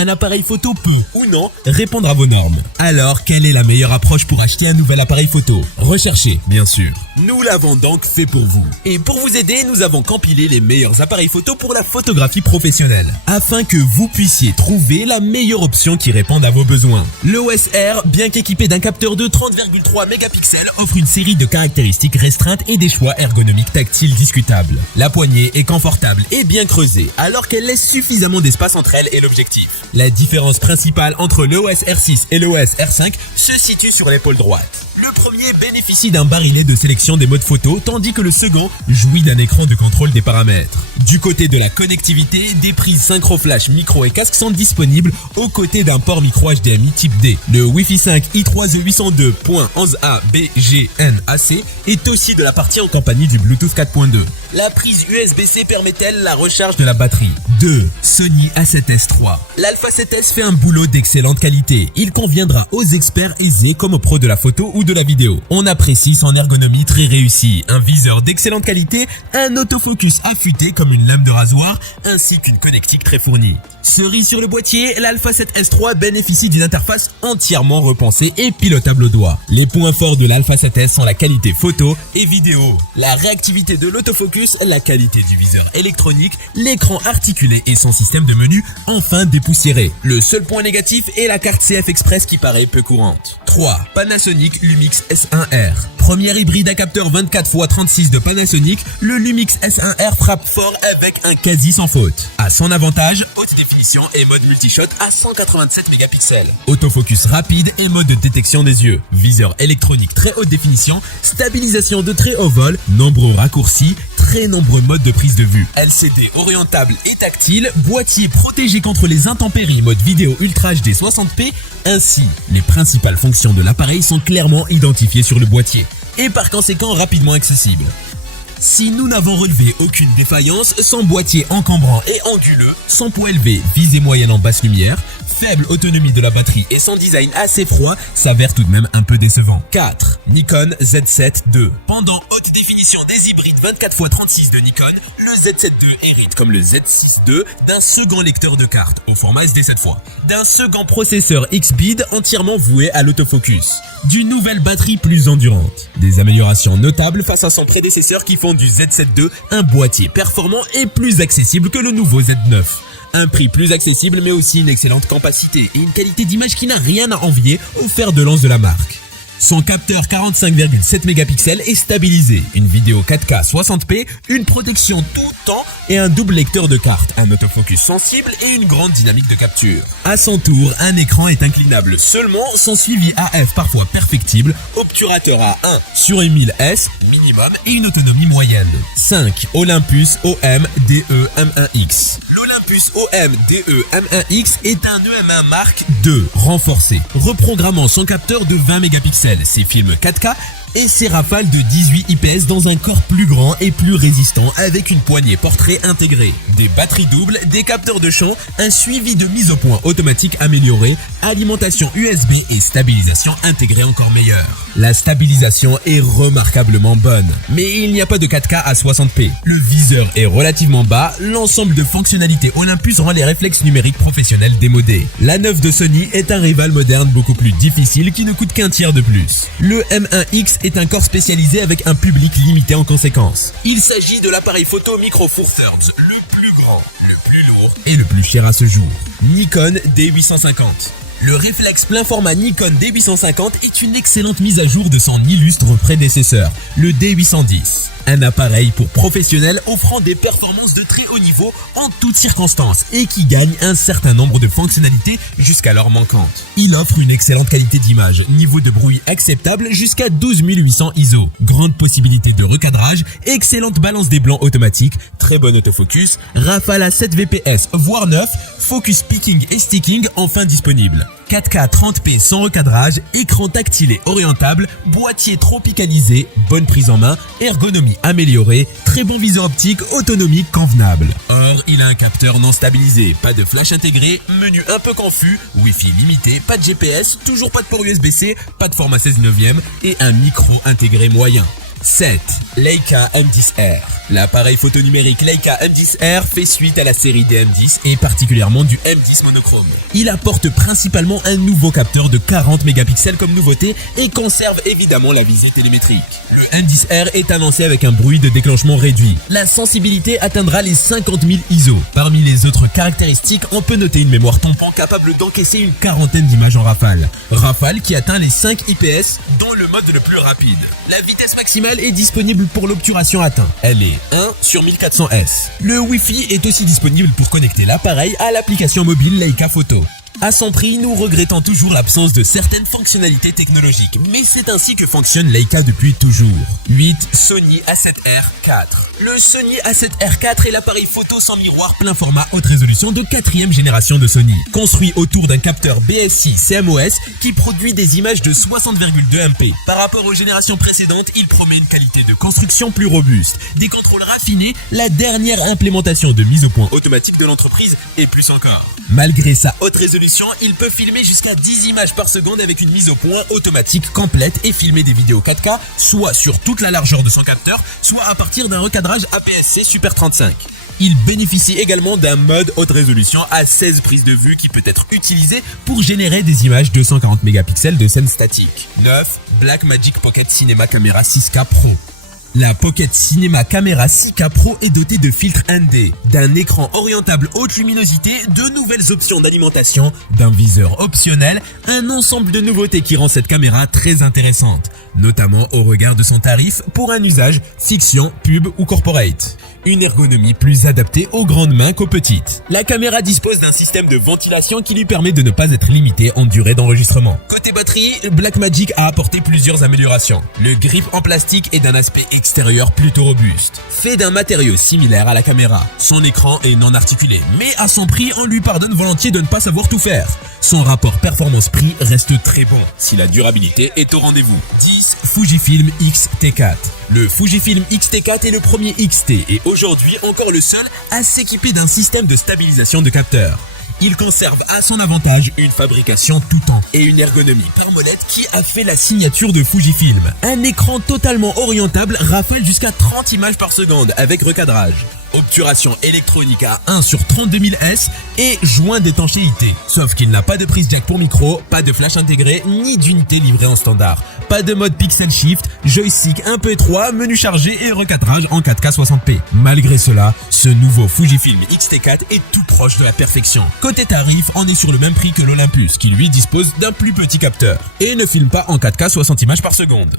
Un appareil photo peut, ou non, répondre à vos normes. Alors, quelle est la meilleure approche pour acheter un nouvel appareil photo? Recherchez, bien sûr. Nous l'avons donc fait pour vous. Et pour vous aider, nous avons compilé les meilleurs appareils photo pour la photographie professionnelle, afin que vous puissiez trouver la meilleure option qui réponde à vos besoins. L'EOS R, bien qu'équipé d'un capteur de 30,3 mégapixels, offre une série de caractéristiques restreintes et des choix ergonomiques tactiles discutables. La poignée est confortable et bien creusée, alors qu'elle laisse suffisamment d'espace entre elle et l'objectif. La différence principale entre l'EOS R6 et l'EOS R5 se situe sur l'épaule droite. Le premier bénéficie d'un barillet de sélection des modes photo, tandis que le second jouit d'un écran de contrôle des paramètres. Du côté de la connectivité, des prises synchro flash, micro et casque sont disponibles aux côtés d'un port micro HDMI type D. Le Wi-Fi 5 i3E802.11a BGNAC est aussi de la partie en compagnie du Bluetooth 4.2. La prise USB-C permet-elle la recharge de la batterie? 2. Sony A7S III. L'Alpha 7S fait un boulot d'excellente qualité. Il conviendra aux experts aisés comme aux pros de la photo ou de la vidéo. On apprécie son ergonomie très réussie, un viseur d'excellente qualité, un autofocus affûté comme une lame de rasoir, ainsi qu'une connectique très fournie. Cerise sur le boîtier, l'Alpha 7S III bénéficie d'une interface entièrement repensée et pilotable au doigt. Les points forts de l'Alpha 7S sont la qualité photo et vidéo, la réactivité de l'autofocus, la qualité du viseur électronique, l'écran articulé et son système de menu enfin dépoussiéré. Le seul point négatif est la carte CF Express qui paraît peu courante. 3. Panasonic Lumix S1R. Premier hybride à capteur 24x36 de Panasonic, le Lumix S1R frappe fort avec un quasi sans faute. À son avantage, haute définition et mode multishot à 187 mégapixels. Autofocus rapide et mode de détection des yeux. Viseur électronique très haute définition, stabilisation de très haut vol, nombreux raccourcis, très nombreux modes de prise de vue. LCD orientable et tactile, boîtier protégé contre les intempéries, mode vidéo Ultra HD 60p. Ainsi, les principales fonctions de l'appareil sont clairement identifiées sur le boîtier et par conséquent rapidement accessibles. Si nous n'avons relevé aucune défaillance, son boîtier encombrant et anguleux, son poids élevé, visée moyenne en basse lumière, faible autonomie de la batterie et son design assez froid s'avère tout de même un peu décevant. 4. Nikon Z7 II. Pendant haute définition des hybrides 24x36 de Nikon, le Z7 II hérite comme le Z6 II d'un second lecteur de cartes au format SD cette fois, d'un second processeur X-Speed entièrement voué à l'autofocus, d'une nouvelle batterie plus endurante, des améliorations notables face à son prédécesseur qui font du Z7 II un boîtier performant et plus accessible que le nouveau Z9. Un prix plus accessible mais aussi une excellente capacité et une qualité d'image qui n'a rien à envier au fer de lance de la marque. Son capteur 45,7 mégapixels est stabilisé, une vidéo 4K 60p, une protection tout temps et un double lecteur de cartes, un autofocus sensible et une grande dynamique de capture. À son tour, un écran est inclinable seulement, son suivi AF parfois perfectible, obturateur à 1 sur 1000S minimum et une autonomie moyenne. 5. Olympus OM DE M1X. L'Olympus OM DE M1X est un EM1 Mark II renforcé, reprogrammant son capteur de 20 mégapixels, ses films 4K et ses rafales de 18 IPS dans un corps plus grand et plus résistant avec une poignée portrait intégrée, des batteries doubles, des capteurs de champ, un suivi de mise au point automatique amélioré, alimentation USB et stabilisation intégrée encore meilleure. La stabilisation est remarquablement bonne, mais il n'y a pas de 4K à 60p. Le viseur est relativement bas, l'ensemble de fonctionnalités Olympus rend les réflexes numériques professionnels démodés. La 9 de Sony est un rival moderne beaucoup plus difficile qui ne coûte qu'un tiers de plus. Le M1X est un corps spécialisé avec un public limité en conséquence. Il s'agit de l'appareil photo Micro Four Thirds, le plus grand, le plus lourd et le plus cher à ce jour. Nikon D850. Le réflexe plein format Nikon D850 est une excellente mise à jour de son illustre prédécesseur, le D810. Un appareil pour professionnels offrant des performances de très haut niveau en toutes circonstances et qui gagne un certain nombre de fonctionnalités jusqu'alors manquantes. Il offre une excellente qualité d'image, niveau de bruit acceptable jusqu'à 12800 ISO, grande possibilité de recadrage, excellente balance des blancs automatique, très bon autofocus, rafale à 7 VPS voire 9, focus picking et sticking enfin disponible. 4K 30p sans recadrage, écran tactile et orientable, boîtier tropicalisé, bonne prise en main, ergonomie améliorée, très bon viseur optique, autonomie convenable. Or, il a un capteur non stabilisé, pas de flash intégré, menu un peu confus, Wi-Fi limité, pas de GPS, toujours pas de port USB-C, pas de format 16/9 et un micro intégré moyen. 7. Leica M10R. L'appareil photo numérique Leica M10R fait suite à la série des M10 et particulièrement du M10 monochrome. Il apporte principalement un nouveau capteur de 40 mégapixels comme nouveauté et conserve évidemment la visée télémétrique. Le M10R est annoncé avec un bruit de déclenchement réduit. La sensibilité atteindra les 50 000 ISO. Parmi les autres caractéristiques, on peut noter une mémoire tampon capable d'encaisser une quarantaine d'images en rafale. Rafale qui atteint les 5 IPS dans le mode le plus rapide. La vitesse maximale est disponible pour l'obturation atteint. Elle est 1/1400S. Le Wi-Fi est aussi disponible pour connecter l'appareil à l'application mobile Leica Photo. À son prix, nous regrettons toujours l'absence de certaines fonctionnalités technologiques, mais c'est ainsi que fonctionne Leica depuis toujours. 8. Sony A7R IV. Le Sony A7R IV est l'appareil photo sans miroir plein format haute résolution de 4e génération de Sony. Construit autour d'un capteur BSI CMOS qui produit des images de 60,2 MP. Par rapport aux générations précédentes, il promet une qualité de construction plus robuste, des contrôles raffinés, la dernière implémentation de mise au point automatique de l'entreprise et plus encore. Malgré sa haute résolution, il peut filmer jusqu'à 10 images par seconde avec une mise au point automatique complète et filmer des vidéos 4K, soit sur toute la largeur de son capteur, soit à partir d'un recadrage APS-C Super 35. Il bénéficie également d'un mode haute résolution à 16 prises de vue qui peut être utilisé pour générer des images 240 mégapixels de scène statique. 9. Blackmagic Pocket Cinema Camera 6K Pro. La Pocket Cinema Camera 6K Pro est dotée de filtres ND, d'un écran orientable haute luminosité, de nouvelles options d'alimentation, d'un viseur optionnel, un ensemble de nouveautés qui rend cette caméra très intéressante, notamment au regard de son tarif pour un usage fiction, pub ou corporate. Une ergonomie plus adaptée aux grandes mains qu'aux petites. La caméra dispose d'un système de ventilation qui lui permet de ne pas être limitée en durée d'enregistrement. Côté batterie, Blackmagic a apporté plusieurs améliorations. Le grip en plastique est d'un aspect extérieur plutôt robuste, fait d'un matériau similaire à la caméra. Son écran est non articulé, mais à son prix, on lui pardonne volontiers de ne pas savoir tout faire. Son rapport performance-prix reste très bon, si la durabilité est au rendez-vous. 10. Fujifilm X-T4. Le Fujifilm X-T4 est le premier XT et aujourd'hui encore le seul à s'équiper d'un système de stabilisation de capteurs. Il conserve à son avantage une fabrication tout temps et une ergonomie par molette qui a fait la signature de Fujifilm. Un écran totalement orientable rafale jusqu'à 30 images par seconde avec recadrage. Obturation électronique à 1 sur 32 000 S et joint d'étanchéité. Sauf qu'il n'a pas de prise jack pour micro, pas de flash intégré, ni d'unité livrée en standard. Pas de mode pixel shift, joystick un peu étroit, menu chargé et recadrage en 4K 60p. Malgré cela, ce nouveau Fujifilm X-T4 est tout proche de la perfection. Côté tarif, on est sur le même prix que l'Olympus, qui lui dispose d'un plus petit capteur et ne filme pas en 4K 60 images par seconde.